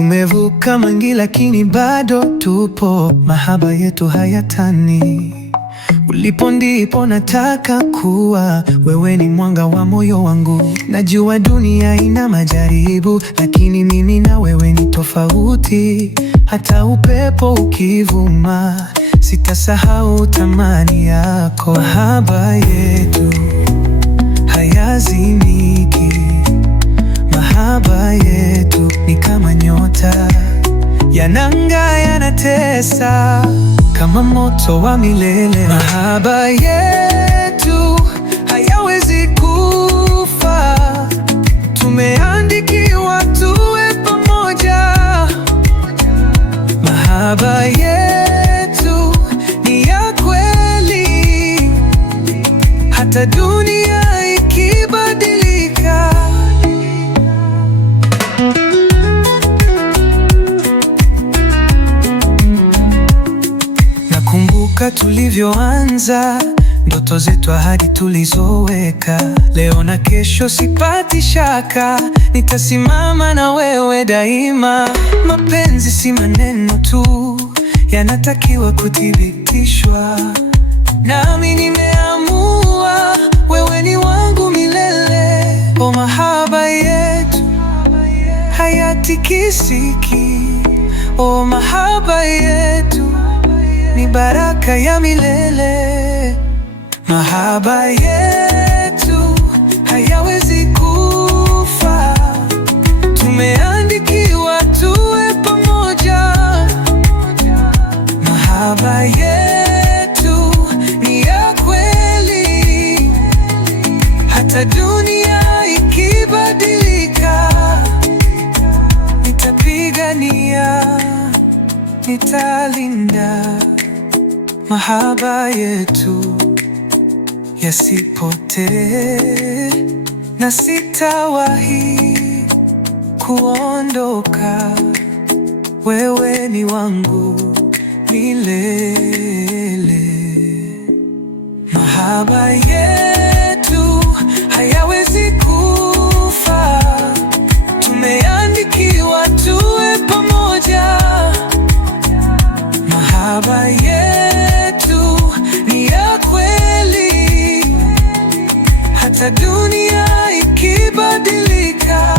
Tumevuka mengi lakini bado tupo, mahaba yetu hayatani. Ulipo ndipo nataka kuwa, wewe ni mwanga wa moyo wangu. Najua dunia ina majaribu, lakini mimi na wewe ni tofauti. Hata upepo ukivuma, sitasahau thamani yako. Mahaba yetu hayazimiki, mahaba yetu ni kama nyota yanang'aa, yanatesa kama moto wa milele. Mahaba yetu hayawezi kufa, tumeandikiwa tuwe pamoja. Mahaba yetu ni ya kweli, hata dunia ikibadilika. Nakumbuka tulivyoanza, ndoto zetu, ahadi tulizoweka. Leo na kesho sipati shaka, nitasimama na wewe daima. Mapenzi si maneno tu, yanatakiwa kuthibitishwa. Nami nimeamua, wewe ni wangu milele. O, mahaba yetu hayatikisiki. O, mahaba yetu ni baraka ya milele. Mahaba yetu hayawezi kufa, tumeandikiwa tuwe pamoja. Mahaba yetu ni ya kweli, hata dunia ikibadilika. Nitapigania, nitalinda mahaba yetu yasipotee, na sitawahi kuondoka. Wewe ni wangu milele. Mahaba yetu hayawezi kufa, tumeandikiwa tuwe pamoja. Mahaba yetu ni ya kweli, hata dunia ikibadilika.